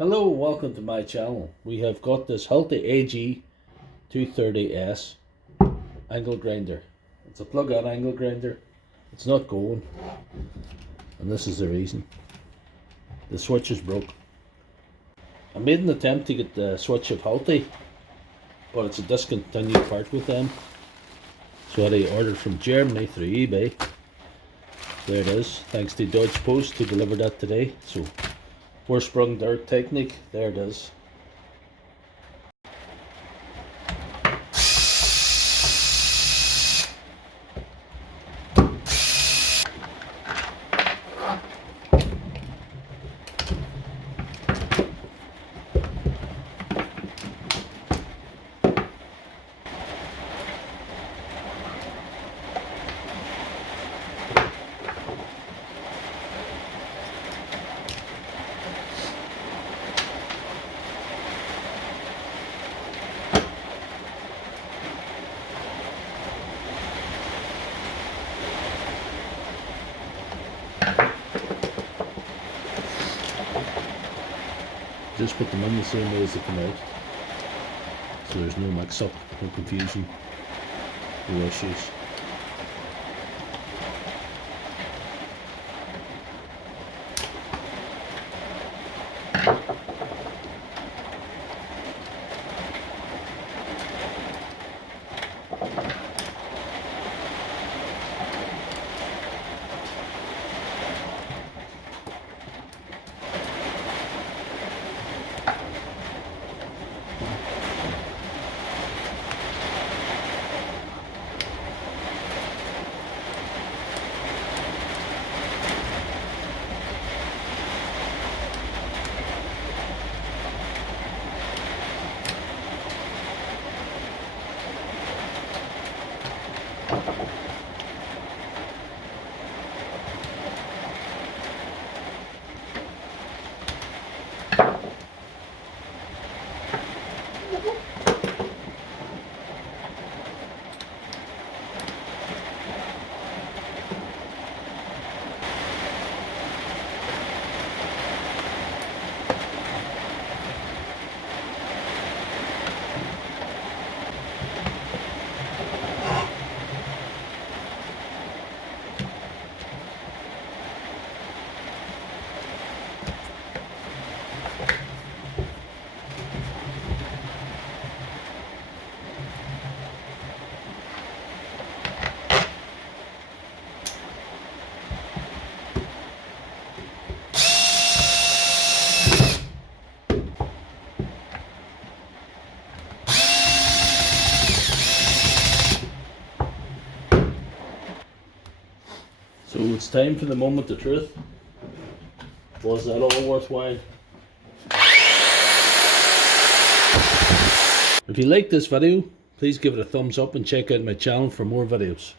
Hello, welcome to my channel. We have got this Hilti AG230S angle grinder. It's a plug-in angle grinder. It's not going, and this is the reason. The switch is broke. I made an attempt to get the switch of Hilti, but it's a discontinued part with them. So I ordered from Germany through eBay. There it is. Thanks to Deutsche Post to deliver that today. So four-sprung dirt technique, there it is. Just put them in the same way as they come out, so there's no mix-up, no confusion, no issues. So it's time for the moment of truth. Was that all worthwhile? If you like this video, please give it a thumbs up and check out my channel for more videos.